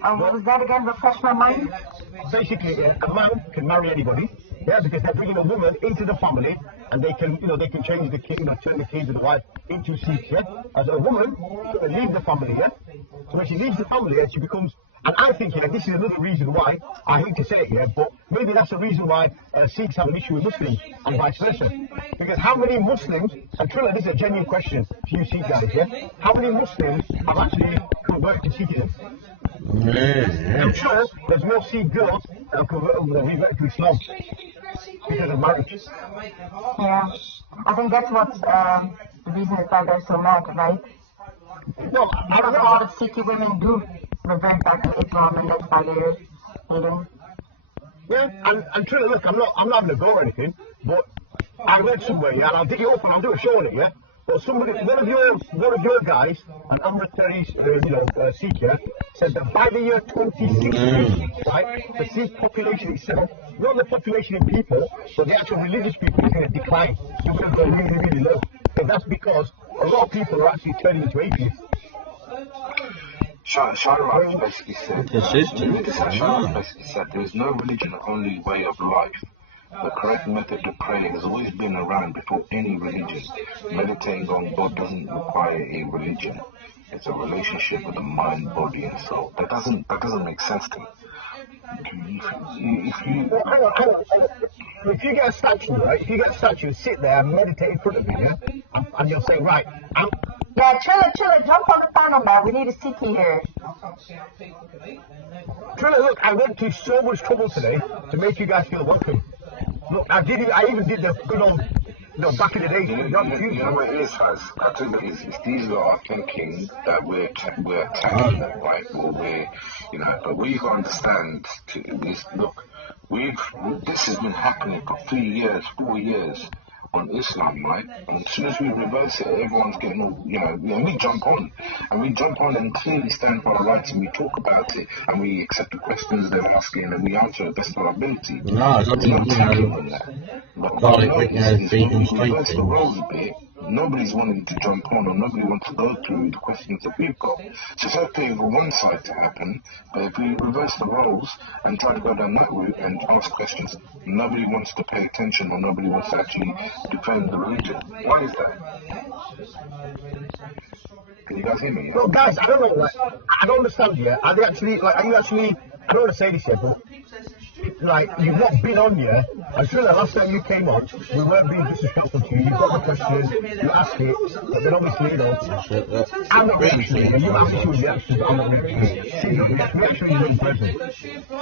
What was that again? Refresh my mind. Basically, a man can marry anybody, yeah, because they're bringing a woman into the family, and they can, they can change the king, turn the king and the wife into Sikhs, yeah. As a woman, she can leave the family, yeah. So when she leaves the family, she becomes. And I think, this is another reason why, I hate to say it here, but maybe that's the reason why Sikhs have an issue with Muslims and vice versa. Because how many Muslims, and truly this is a genuine question to you Sikh guys, yeah? How many Muslims have actually converted to Sikhism? I'm sure there's no Sikh girls that have revert to Islam because of marriage. Yeah, I think that's what's the reason is why they're so mad, right? No, I don't know. A lot of Sikh women do revert back to Islam, and that's why they're hating. Yeah, and truly, look, I'm not having a go or anything, but I read somewhere, and I'll dig it up and I'll do a show on it, yeah. But one of your guys, an Amritari's, Sikh, said that by the year 2060, right, the Sikh population itself, not the population in people, but the actual religious people is going to decline. It's going to go really, really low. And that's because a lot of people are actually turning into atheists. Shara basically said there is no religion, only way of life. The correct method of praying has always been around before any religion. Meditating on God doesn't require a religion. It's a relationship with the mind, body, and soul. That doesn't make sense to me. If you get a statue, right? If you get a statue, sit there and meditate in front of you, yeah? And you'll say, right, yeah, chill it, jump on the panel, man. We need a Sikh here. Trilla, look, I went to so much trouble today to make you guys feel welcome. Look, I even did the good old, back in the day. You know what it is, Faz? I think it's these lot are thinking that we're attacking them, right? Or but we can understand is, look, this has been happening for 3 years, 4 years on Islam, right? And as soon as we reverse it, everyone's getting all, we jump on. And we jump on and clearly stand for our rights, and we talk about it, and we accept the questions they're asking, and we answer the best of our ability. No, it's Nobody's wanting to jump on, or nobody wants to go through the questions that we've got. So it's okay for one side to happen, but if we reverse the roles and try to go down that route and ask questions, nobody wants to pay attention, or nobody wants to actually defend the religion. Why is that? Can you guys hear me? No, guys, I don't know. I don't understand you. Are you actually? I don't want to say this yet, but you've not been on yet. I'm sure the last time you came on, we weren't being disrespectful to you. You got the question, you asked it, but then obviously, I'm not reacting, and you asked it with reactions, but I'm not reacting. She's not reacting. Reaction is in present. So, I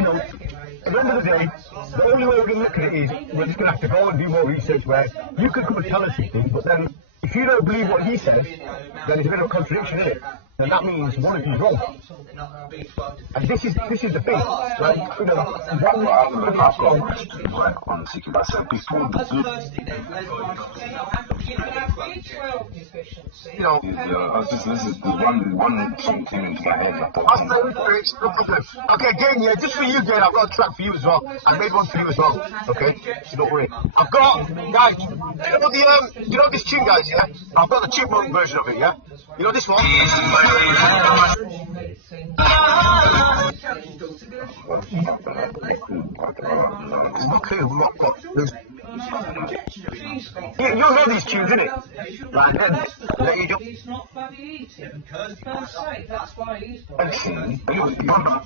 don't want to at the end of the day, the only way we're going to look at it is we're just going to have to go and do more research where you could come and tell us something, but then if you don't believe what he says, then it's a bit of a contradiction, isn't it? And that means one of you's wrong. And this is the thing. I've got a question on the Sikh. I said before the this is the one thing to get ahead. No problem. Okay, again, just for you, Jane, I've got a track for you as well. I made one for you as well. Okay? So don't worry. I've got, guys, you know this tune, guys, yeah? I've got the chipmunk version of it, yeah? You know this one? You know these tunes, innit?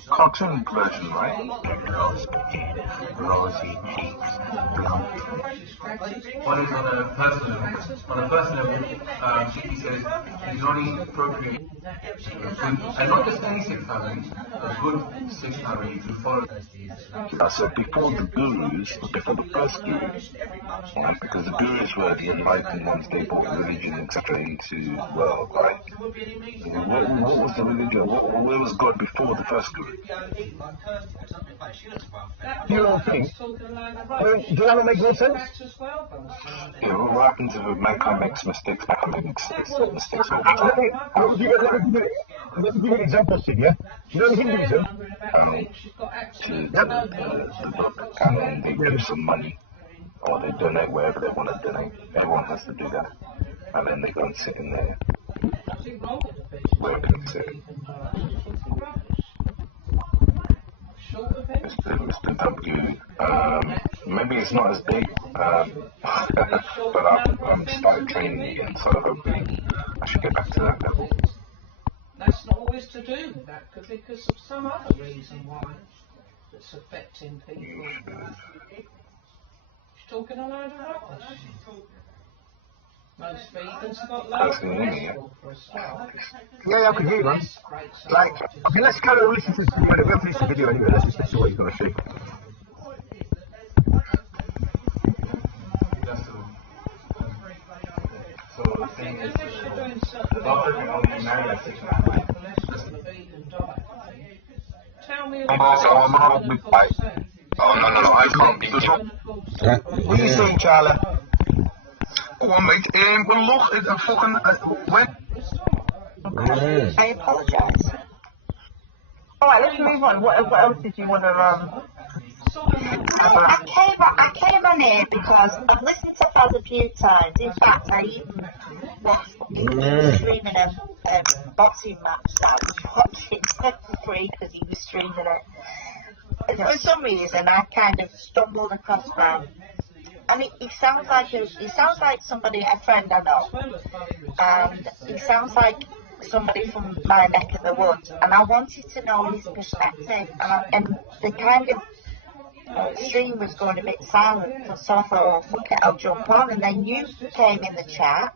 Cartoon version, right? On a personal level, he says it's only appropriate, and not just any Sikh family, a good Sikh family to follow. I said before the first guru, right? Because the gurus were the enlightened ones, they brought religion, etc. into the world, right? What was the religion? Where was God before the first guru? You don't think? Does that make no sense? Yeah, what happens if mankind makes mistakes? Mankind makes mistakes. Let me give you an example, Sid, yeah? You know the Hinduism? And they give some money, or they donate wherever they want to donate. Everyone has to do that. And then they go and sit in there. Where can they sit? Maybe it's not as big, but I've started training again, so hopefully I should get back to that level. That's not always to do with that, because of some other reason why it's affecting people. She's talking a load of rubbish. Most vegans have got loads of cholesterol for a start. Yeah, I can hear you, man. Like, I mean, let's kind of listen to this video. We haven't finished the video anyway. Let's just listen to what he's going to say. So the thing is, the doctor can only marry like 6 months. Tell me I'm not a big fight. Oh, no, I don't think so. What are you saying, Charlie? Gewoon, ik ben los, ik heb fucking, I apologise. Alright, let's move on. What else did you want to, I came on here because I've listened to Faz a few times. In fact, I even was streaming a boxing match that was watching for free because he was streaming it. And for some reason, I kind of stumbled across that. And he sounds like somebody, a friend I know, and he sounds like somebody from my neck of the woods. And I wanted to know his perspective, and the kind of stream was going a bit silent, so I thought, oh, fuck it, I'll jump on. And then you came in the chat,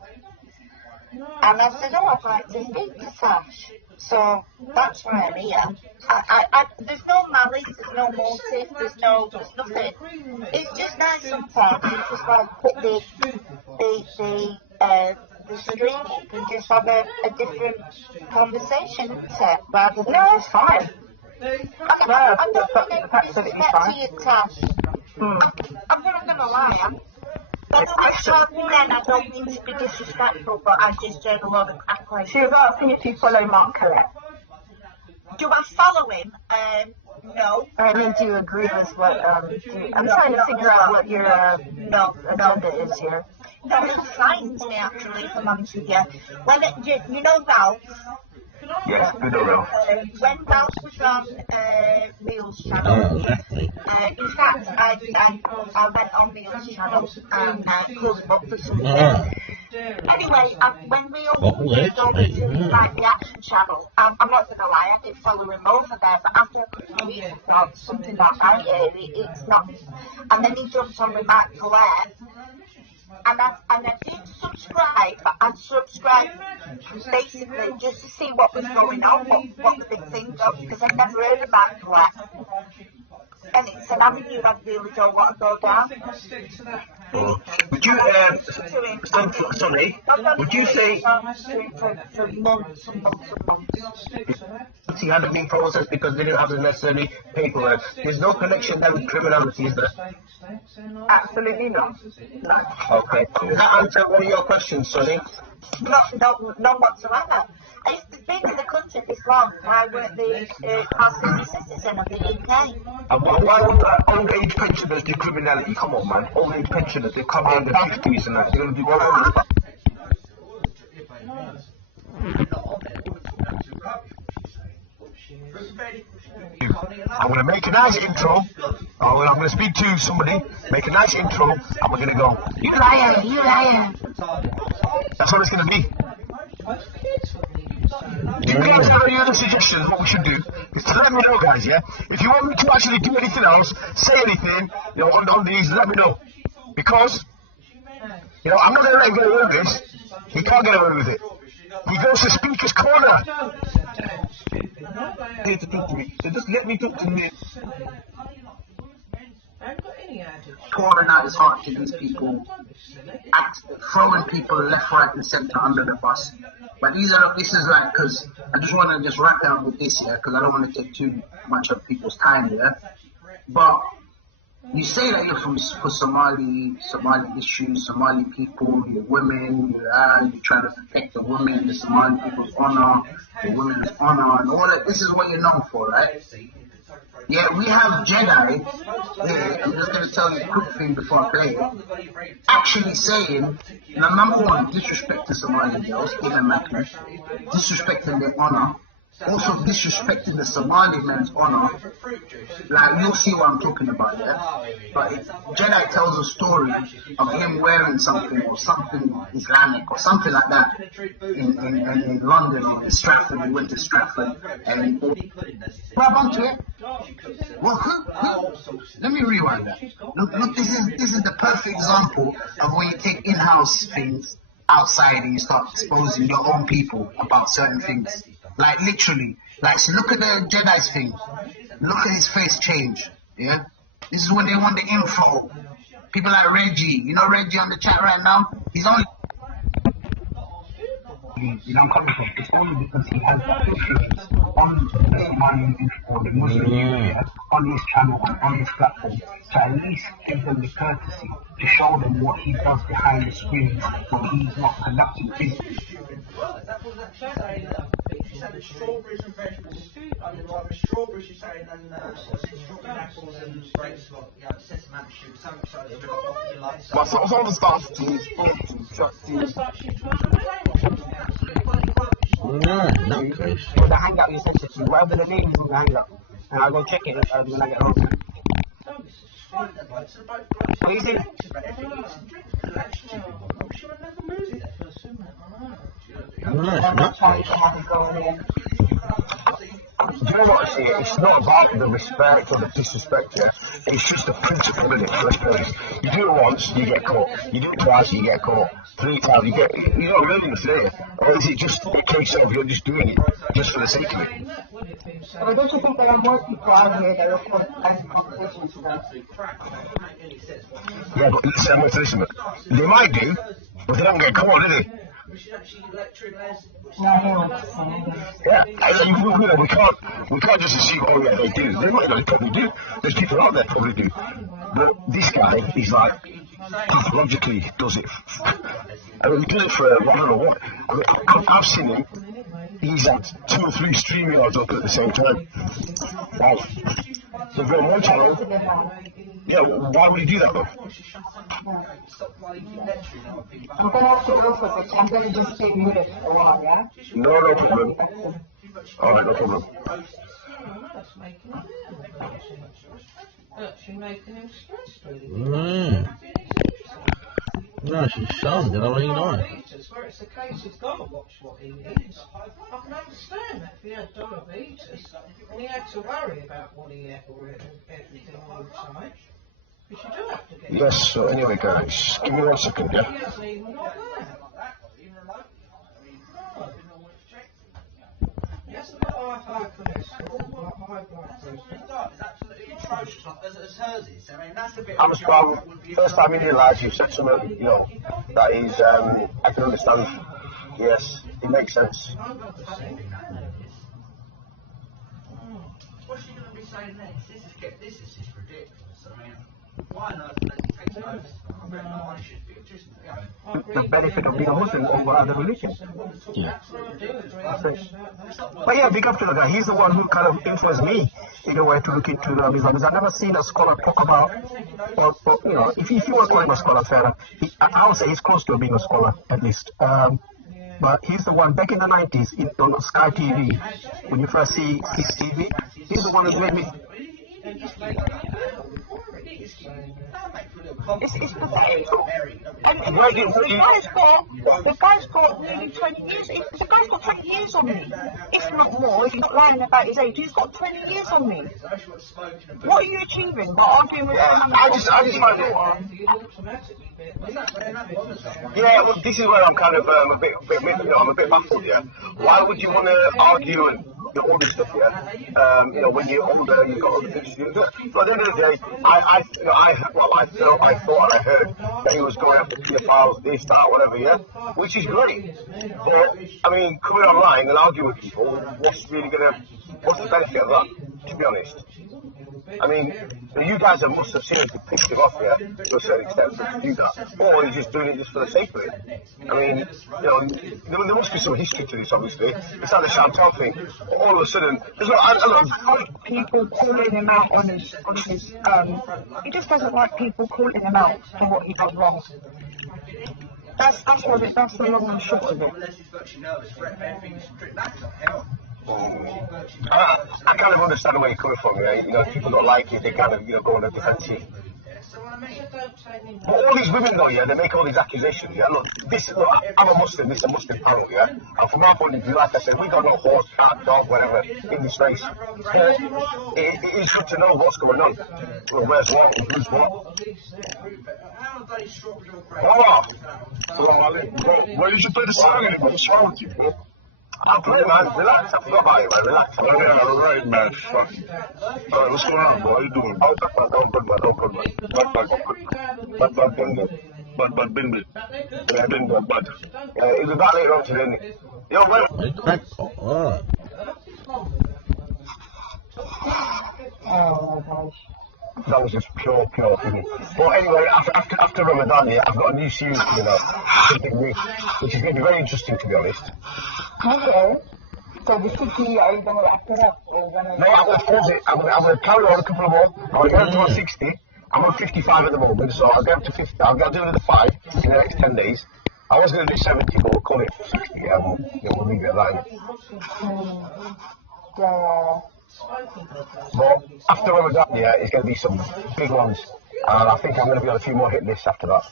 and I said, oh, I'd like to speak to Sash. So that's why I'm here. There's no malice, there's no motive, there's nothing. It's just nice sometimes. It's just like put the stream up and just have a different conversation, rather than just fine. I don't want any disrespect to your task. I'm not gonna lie. I don't mean to be disrespectful, but I just heard a lot of accolades. she was asking if you follow Mark Collette. Do I follow him? No. I mean, do you agree with what, I'm trying to figure out what your, agenda is here. That is fine to me, actually, if I'm honest with you. When you know Ralph? Yes, good old. When Ralph was on Neil's channel, in fact, I went on Neil's channel and closed up for something. Anyway, when Neil moved over to the reaction channel, I'm not going to lie, I did follow him over there, but after a couple of something that I hear, it's not. And then he jumps on with Mark Collette. And I did subscribe, but I subscribed basically just to see what was going on, what the big thing was, because I've never heard of that Collette. And it's an avenue I really don't want to go down. Would you, sorry, would you say for months and months and months? he hadn't been processed because they didn't have the necessary paperwork? There's no connection there with criminality, is there? Absolutely not. Okay. Does that answer one of your questions, Sonny? None whatsoever. If they've been in the country this long, why weren't they passed as a citizen of the UK? And why would old age pensioners do criminality? Come on, man. Old age pensioners, they come in the 50s and they're going to do what? I'm going to make a nice intro. I'm going to speak to somebody, make a nice intro, and we're going to go, you liar, you liar. That's what it's going to be. If you guys have any other suggestions what we should do, just let me know, guys, yeah? If you want me to actually do anything else, say anything, on these, let me know. Because, I'm not going to let him get away with this. He can't get away with it. He goes to Speaker's Corner. To talk to me. So just let me talk to me. Pouring out his heart to these people, throwing people left, right, and centre under the bus. But this is like, because I just want to just wrap down with this here, because I don't want to take too much of people's time here. But you say that you're for Somali issues, Somali people, you're women, you're trying to protect the women, the Somali people's honor, the women's honor, and all that. This is what you're known for, right? Yeah, we have Jedi, I'm just going to tell you a quick thing before I play it, actually saying, number one, disrespect to Somali girls, give them disrespecting their honor, also disrespecting the Somaliman's honor. Like, you'll see what I'm talking about, yeah? But Jedi tells a story of him wearing something or something Islamic or something like that in London or in Stratford. He went to Stratford and grab onto it. Well, let me rewind that. Look, this is the perfect example of when you take in-house things outside and you start exposing your own people about certain things. Like, literally. Like, so look at the Jedi's thing. Look at his face change. Yeah? This is when they want the info. People like Reggie. You know Reggie on the chat right now? He's only... You know, I'm coming from. It's only because he has influence on the Somali or the Muslim media on his channel and on his platform to at least give them the courtesy to show them what he does behind the screen when he's not conducting business. She said strawberries and vegetables. I mean, like strawberries, she's saying, and apples and grapes, sesame shoot, so like. But some of the stuff to his No. The hangout you sent it to, whatever the name is in the hangout. And I'll go check it when I get home. Please. Do you know what? See, it's not about the respect or the disrespect here. It's just the principle of it, first place. You do it once, you get caught. You do it twice, you get caught. 3 times, you're not learning the thing. Or is it just a case of you're just doing it just for the sake of it? Well, don't you think there are more people out here that are having conversations about it? Yeah, but listen, they might do, but they don't get caught, do they? Yeah, we can't just assume they do. They might not probably do. There's people out there probably do. But this guy is like pathologically does it. I mean, he does it for I don't know what. I mean, I've seen him. He's had 2 or 3 streaming odds up at the same time. Wow. So if you're on one channel, yeah, why would he do that though? I'm going to have to go for this. I'm going to just stay muted for a while, yeah? No problem. Alright, no problem. No, she's showing it, I don't know. Where it's the case, he's got to watch what he eats. I can understand that if he had diabetes and he had to worry about what he ate or everything all the time. Because you do have to get. Yes, so anyway, guys, give me 1 second, yeah? He hasn't even got that. He hasn't got high cholesterol, high blood pressure. It's absolutely atrocious, as hers is. I mean, that's a bit. I'm strong. First time in your life, you've said something, you know, that is, I can understand. Yes, it makes sense. What's she going to be saying next? This is just ridiculous. I mean, why on earth does he take over? I don't know. I should be just, The benefit of being a Muslim over other religions. Yeah. But yeah, big up to the guy. He's the one who kind of influenced me in a way to look into Islam. I've never seen a scholar talk about, you know, if you want to call him a scholar, fair enough. I would say he's close to being a scholar, at least. But he's the one, back in the 90s, on Sky TV, when you first see TV, he's the one who made me... It's pathetic. And the guy's got nearly 20 years. The guy's got 20 years on me. If not more, if he's lying about his age, he's got 20 years on me. What are you achieving by arguing with him? I just find it. Yeah, well, this is where I'm kind of I'm a bit baffled here. Why would you want to argue and all this stuff here? You know, when you're older, you've got other things to do. But at the end of the day, I thought I heard that he was going after pedophiles, this, that, whatever, yeah, which is great. But I mean, coming online and arguing with people, what's the benefit of that? To be honest. I mean, you guys must have seriously pissed him off here to a certain extent to do that. Or he's just doing it just for the sake of it. I mean, you know, there must be some history to this, obviously. It's like the Chantal thing. All of a sudden, there's like people calling him out on his he just doesn't like people calling him out for what he done wrong. That's the long and short of it. unless he's virtually nervous for everything, that's not hell. I kind of understand where you're coming from, right? You know, if people don't like it, they kind of, go on the defensive. But all these women though, yeah, they make all these accusations, yeah. Look, I'm a Muslim, this is a Muslim family, yeah. And from our point of view, like I said, we got no horse, cat, dog, whatever, in this race. It is good to know what's going on. Where's what, and who's what. Why did you play the song anymore? What's wrong with you, bro? I'll play, man. Relax. I forgot about it, man. Relax. Alright, man. Fuck. Alright, what's going on, bro? How you doing? Oh, good, man. Bad, bimble. Yeah, bad. It'll be back later on today, innit? Yo, man. Alright. Oh my gosh. That was just pure thing. But anyway, after Ramadan, yeah, I've got a new series coming out, which is going to be very interesting, to be honest. Okay. So the 60, are you going to wrap it up? No, I'm going to pause it. I'm going to carry on a couple of more. I'm going to get up to 60. I'm on 55 at the moment, so I'll get up to 50. I'll do another 5 in the next 10 days. I was going to do 70, but we'll call it 60. Yeah, we'll leave it at that. But after Ramadan, yeah, it's going to be some big ones. And I think I'm going to be on a few more hit lists after that.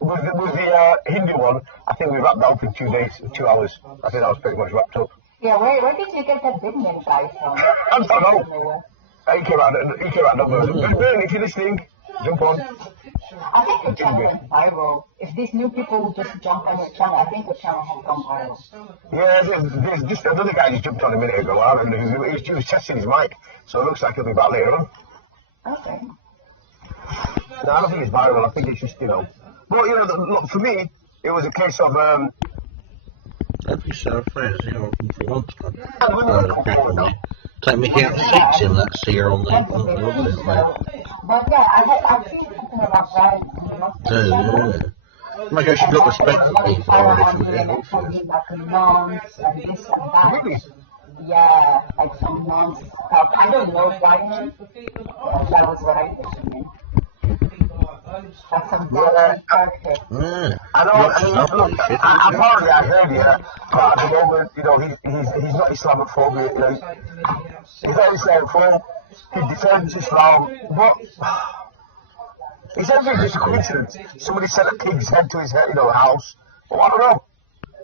With the Hindu one, I think we wrapped that up in 2 days, 2 hours. I think that was pretty much wrapped up. Yeah, where did you get that big name guy from? I don't know. He came out of if you're listening, jump on. I think the channel went viral. If these new people just jump on your channel, I think the channel has gone viral. Yeah, there's just another guy just jumped on a minute ago. I don't know, he was testing his mic, so it looks like he'll be back later on. Okay. No, I don't think it's viral. I think it's just, But, look, for me, it was a case of, That'd be so friends, for once. Take me out 6 in that Siyaa on the But yeah, I've seen something about that. Maybe I should look respect for people already from there also. Like nuns and this and that. Yeah, like some nuns. I don't know why. That was what I did. That's some perfect. I know, apparently I heard, but at the moment, he's not Islamophobic, he's not Islamophobic, he defends Islam, but it's actually just a coincidence. Somebody sent a pig's head to his house, well, I don't know.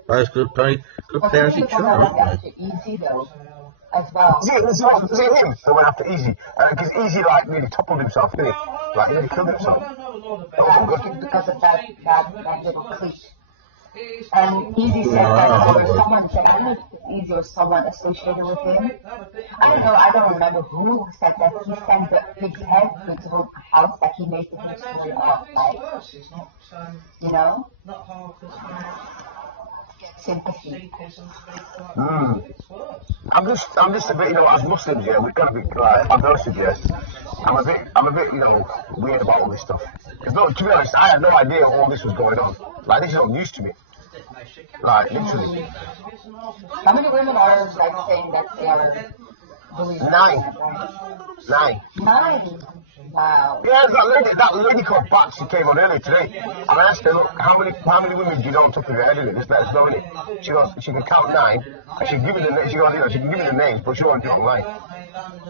That's good parenting, sure. Easy though, as well. Is it him that went after Easy? Because Easy, nearly toppled himself, didn't he? Nearly killed himself. Because of that little clique. And Easy said that there was someone, I don't know if Easy was someone associated with him. I don't know, I don't remember who said that he sent the pig's head to his house that he made the sympathy. I'm just a bit, as Muslims, we've got to be, I'll be honest with you, I'm a bit, weird about all this stuff. Because, to be honest, I had no idea all this was going on. This is all news to me. Literally. How many women are, saying that they are believers? 9. Wow. Yeah, that lady called Bats who came on earlier today. I asked her, look, how many women do you know on top of your head in it? Just let us know, innit? She goes, she can count 9, and she can give me the names, but she won't do it mine.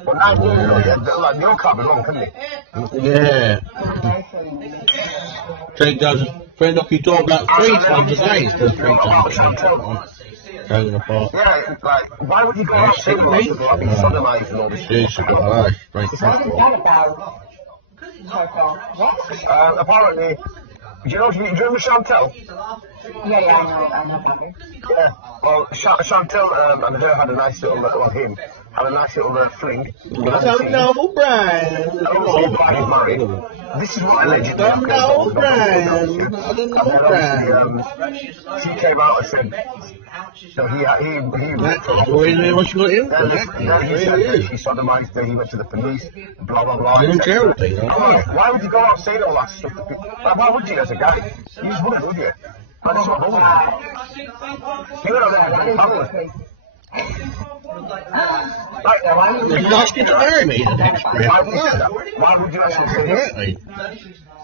But 9 women, they all can't be wrong, can they? Yeah. Jake does friend off your door about 3 times a day. He does 3 times a day. Going apart. Yeah, why would you go out saying sodomized and all this shit? Apparently, do you remember Chantel? Yeah, I know. Yeah, well, Chantel and her had a nice little, had a nice little fling. I don't know, Brian. This is what allegedly happened. I don't know, Brian. She came out and said, so he what you got in for that? He sodomized her, he went to the police, blah, blah, blah. Charity, why would you go out saying all that stuff to people? Why would you as a guy? You just wouldn't, would you? That's not bullying. You're not there, public. Did you ask you to marry me the next year? Why would you actually say that?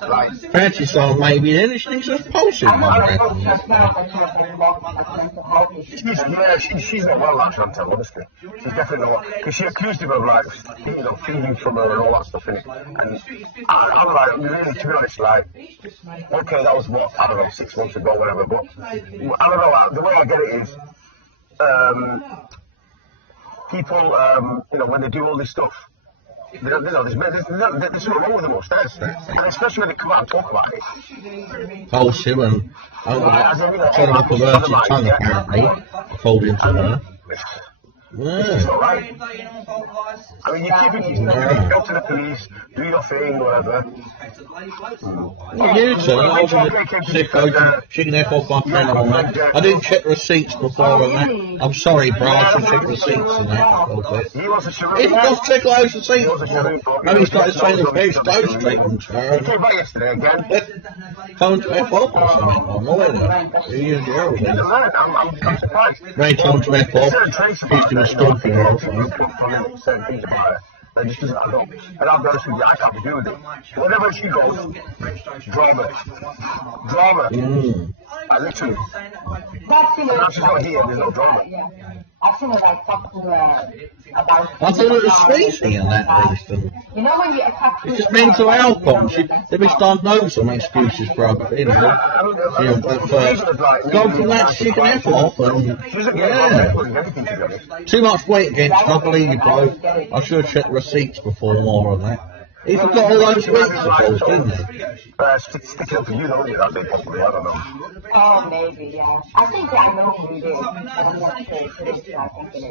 Like, Fancy song maybe then, she thinks it's pulsing. She's not well, like Chantal, honestly. She's definitely not. Because she accused him of, like, feeding from her and all that stuff, innit? And I'm like, really, to be honest, like, okay, that was what, I don't know, 6 months ago, whatever, but I don't know, the way I get it is, people, when they do all this stuff, there's something wrong with them upstairs, and especially when they come out and talk about it. Pulse him and trying to pervert his tongue apparently, according to her. Yeah. I mean, you keep it easy. Go to the police, do your thing, whatever. Well, you too. I was a bit sicko, checking F off my friend on that. I didn't check receipts before and that. I'm sorry, bro, I should check receipts and that. He didn't just check those receipts. No, he started saying the best those treatments. He came back yesterday again. Coming to F off or something, I'm not in there. I'm surprised. They told to F off, used to be stalking her or something. And just doesn't add up. And I'll be honest with you, I can't do with it. Whenever she goes, drama. Literally. Now she's not here, there's no drama. I've seen it like talk to about. I thought it was sneezing in that instant. You know when you attack. It's just mental health problems. They've been starting to know some excuses for her, but anyway. But first, go from that she can F off and too much weight against her, I believe you, bro. I should have checked receipts before more on that. He forgot all those weeks, of course, didn't he? Stick up for you, don't you? I think possibly, I don't know. Oh, maybe, yeah. I think I know who it is, but I'm not sure if it is. I think it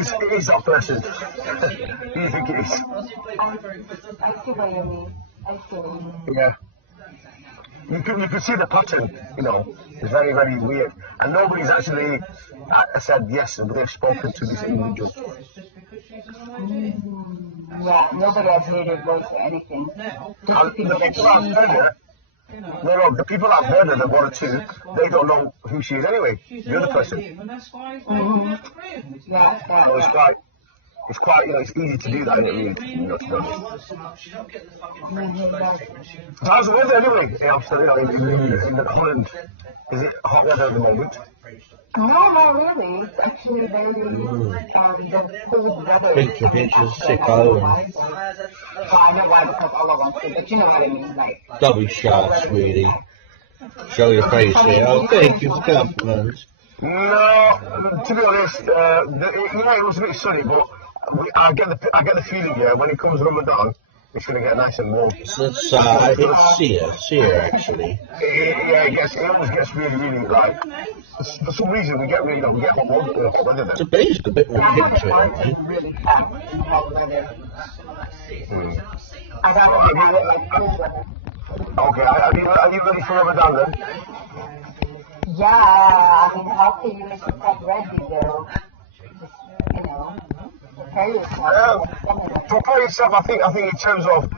is. It is that person. Who do you think it is? I see what you mean. Yeah. You can see the pattern, it's very, very weird. And nobody's actually said yes, and they've spoken to this individual. Yeah, nobody has made a voice or anything. The people that have heard her, the one or two, they don't know who she is anyway. The other person. Yeah, so it's quite, it's easy to do that, isn't it, really, to be honest. So how's the weather anyway? In Holland, is it hot weather at the moment? No, not really. It's actually very cold weather. Pictures, sicko. I know why, because all of them, but you know what I mean, like. Don't be sharp, sweetie. Show your face here. Oh, thank you for compliments. No, to be honest, it was a bit sunny, but I get the feeling here when it comes Ramadan, it's going to get nice and warm. It's Siyaa actually. Yeah, I guess it always gets really, really like. For some reason, we get hot weather there. It's a bit more picture, Okay, are you ready for Ramadan then? Yeah, I mean, how can you make yourself ready, though? Prepare yourself. Prepare yourself. I think in terms of,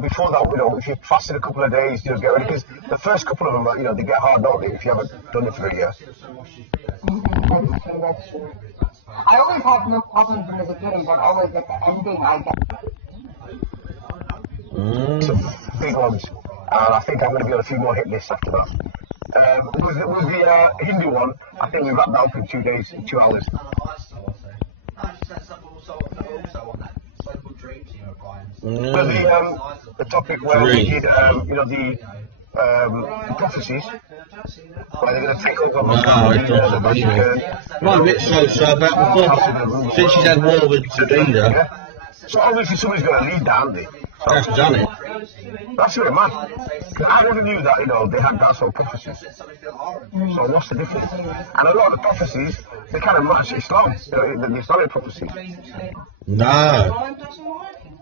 before that, if you fasted a couple of days, get ready, because the first couple of them, they get hard, don't they, if you haven't done it for a year. That's true. I always have no problems in the beginning, but always at the ending, I get some big ones. I think I'm going to be on a few more hit lists after that. With the Hindu one, I think we wrapped up in 2 days, 2 hours. The topic where we did, the prophecies, where they're going to take over most I'm a bit so about the prophecy. Since she's had war with Jedi. So obviously somebody's going to lead that, haven't they? That's done it. That's really mad. I never knew that, they had that sort of prophecies. So what's the difference? And a lot of the prophecies, they kind of match Islam, the Islamic prophecies. No.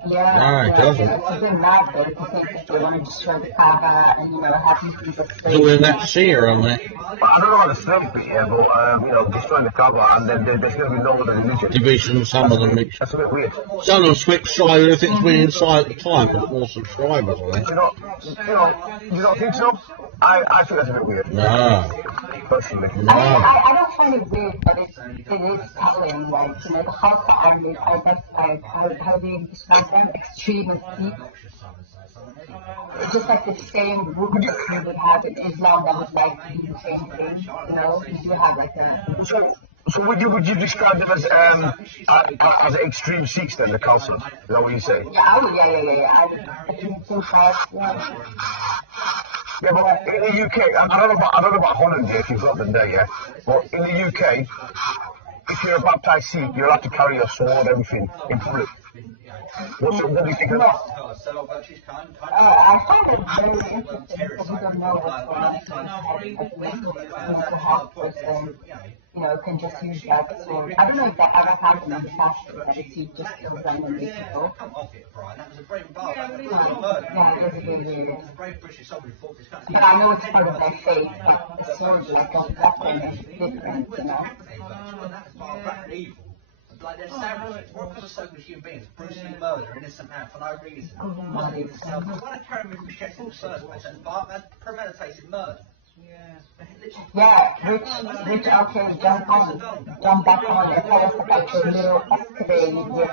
Yeah, no, it doesn't. It's been mad though, because they want to destroy the Kaaba and, have these people So we're in that seer on that. I don't know how to spell it here, but, destroying the Kaaba and then there's going to be no other religion. Division, some of them. That's a bit weird. Some of them switch side if it's been inside at the time, but more subscribers on it. You don't think so? I think that's a bit weird. No. personally. I don't find it weird, but it is happening. Like, you know, the Hausa army, how do you describe them? Extremist people. It's just like the same group that you would have in Islam that would like do the same thing. You know, you do have like a. So would you describe them as extreme Sikhs then, the council? Is that what you say? Yeah, I think so far. Yeah, but in the UK, I don't know about Holland here, if you've got them there yet, but in the UK, if you're a baptized Sikh, you're allowed to carry your sword, everything, in public. What do you think of that? I find it very interesting because we don't know what's going on. You know, can just use that sword. I don't know if that ever happened in the past, but if you just kill them and they can go. Yeah, it was a bit weird. But I know it's part of their faith, but the sword is like a weapon is different, you know. Like they're savages. What kind of selfish human beings? Brutally murder an innocent man for no reason. Why do they carry him with machete in the first place? And premeditated murder. Yeah, which okay, jump back on and tell us about your little excavated with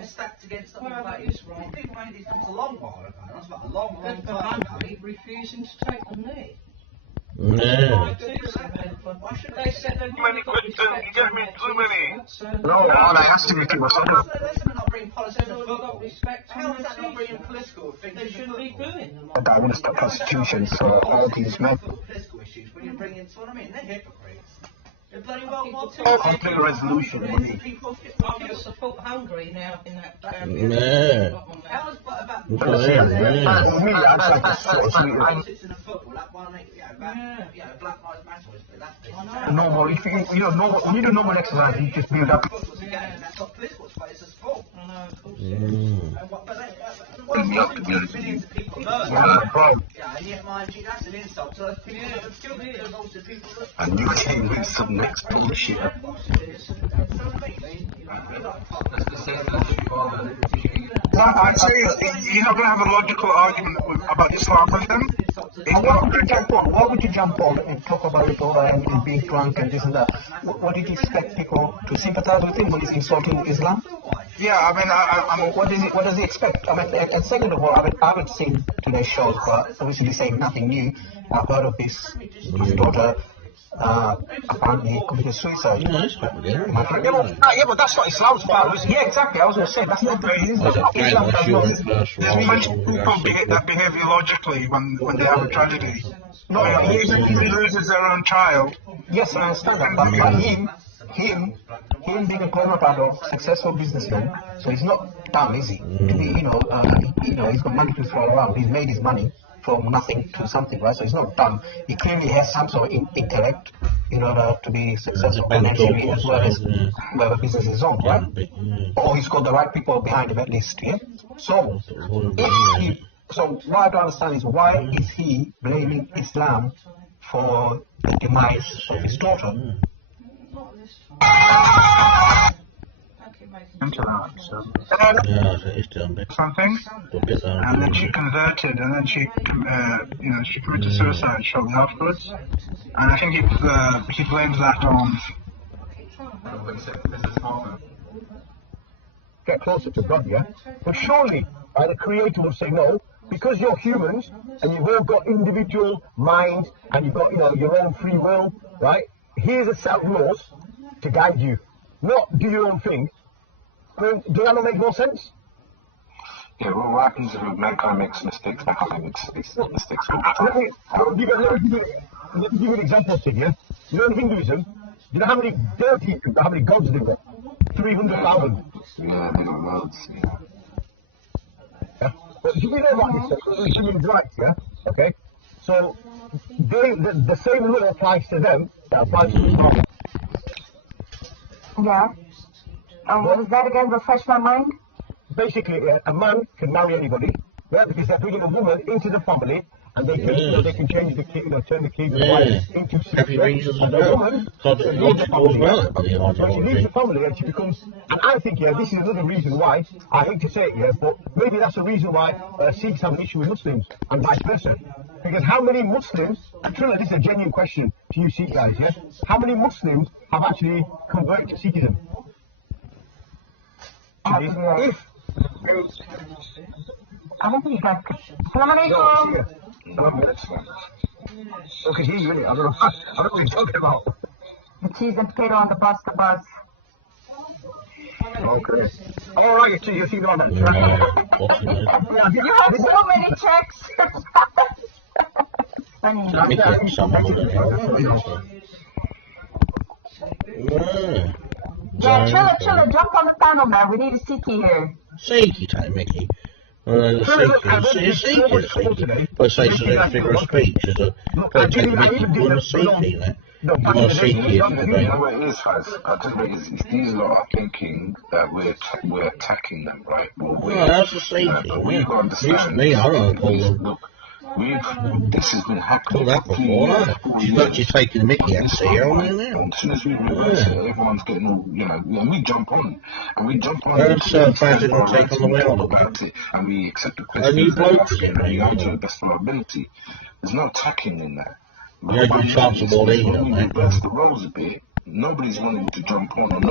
It's stacked against something like this. People made these things a long while ago. That's about a long time ago. Refusing to take the knee. Yeah. Why should they set them? Too many questions, you get me too many. No, all I asked him if he was on Listen, not bringing politics. They've got respect. How is that not bringing political things? They shouldn't be doing them. I want to stop prostitution for all these men. Political issues when you bring in, what I mean, they're hypocrites. They're bloody World War II. All complete resolution, buddy. People I support Hungary now in that. Yeah. How is about Politics in the football? That one, Black Lives Matter. normal, if you know, normal, when you do normal exercise, you just build up. That's not political, it's a sport. I know, of course. Billions of people murdered. Yeah, And yet, mind you, that's an insult to those people that have killed the people that and you team with some next bullshit. I'd say you're not going to have a logical argument about Islam with them. Why would you jump on and talk about it all and being drunk and this and that? What did you expect people to sympathize with him when he's insulting Islam? Yeah, I mean, What does he expect? I mean, and second of all, I haven't seen today's shows, but obviously you're saying nothing new. I've heard of his daughter apparently committed suicide. Yeah, that's quite good. Yeah, but that's not Islam's fault, is it? Yeah, exactly. I was going to say that's not the reason. there's many people that behave illogically when they have a tragedy. No, he loses their own child. Yes, I understand that, but him being a clever father, successful businessman, so he's not dumb, is he? To be, he's got money to throw around. He's made his money from nothing to something, right? So he's not dumb. He clearly has some sort of intellect in order to be successful financially as well as whatever business is on, right? Or he's got the right people behind him at least, yeah? So, so what I don't understand is why is he blaming Islam for the demise of his daughter? Into that, so. Yeah, it's done. Something, and then she converted, and then she committed suicide shortly afterwards. And I think he blames that on. Get closer to God, yeah? But surely, the Creator will say no, because you're humans, and you've all got individual mind, and you've got, your own free will, right? Here's a set of laws to guide you. Not do your own thing. I mean, does that not make more sense? Yeah, well, what happens if mankind makes mistakes? Mankind makes mistakes. Let me give you an example, yeah? You know in Hinduism, you know how many gods they've got? 300,000. Yeah, they got loads. Yeah? But do you know about this human rights, yeah? Okay? So, the same law applies to them that applies to Islam. Yeah. What was that again? Refresh my mind? Basically, a man can marry anybody, right? Because they're bringing a woman into the family, and they can change the king, turn the king into Happy reasons as the well. woman, So the logical as well. when she leaves the family, and she becomes. And I think, this is another reason why. I hate to say it, but maybe that's the reason why Sikhs have an issue with Muslims, and vice versa. Because how many Muslims, truly this is a genuine question to you Sikh guys, yeah? How many Muslims have actually converted to Sikhism? If I don't think you guys could. Assalamualaikum. Okay, he's really, I don't know what you're talking about. The cheese and potato on the bus, Okay. Alright, you see on that. You have so many checks. Funny. Let me get some of them. Yeah, Chilla, jump on the panel, man. We need a Sikhi here. Sikhi type, Mickey. Sikhi. But say it's a figure of speech. But take Mickey, you want a Sikhi there. You want a Sikhi You know what it is, guys? I tell you, it's these lot are thinking that we're attacking them, right? Well, that's a Sikhi. We've got to understand. Me, I don't call them. Look, this has been happening. Called that before. She's actually taking the Mickey out, see her on there now. As soon as we realize that everyone's getting all, and we jump on. And we jump on. That's Fazit will take on the way on it. And we accept the And you blokes, you do the best of our ability. There's no attacking in that. You had your chance of all eating on that. The roles a bit. Nobody's wanting to jump on.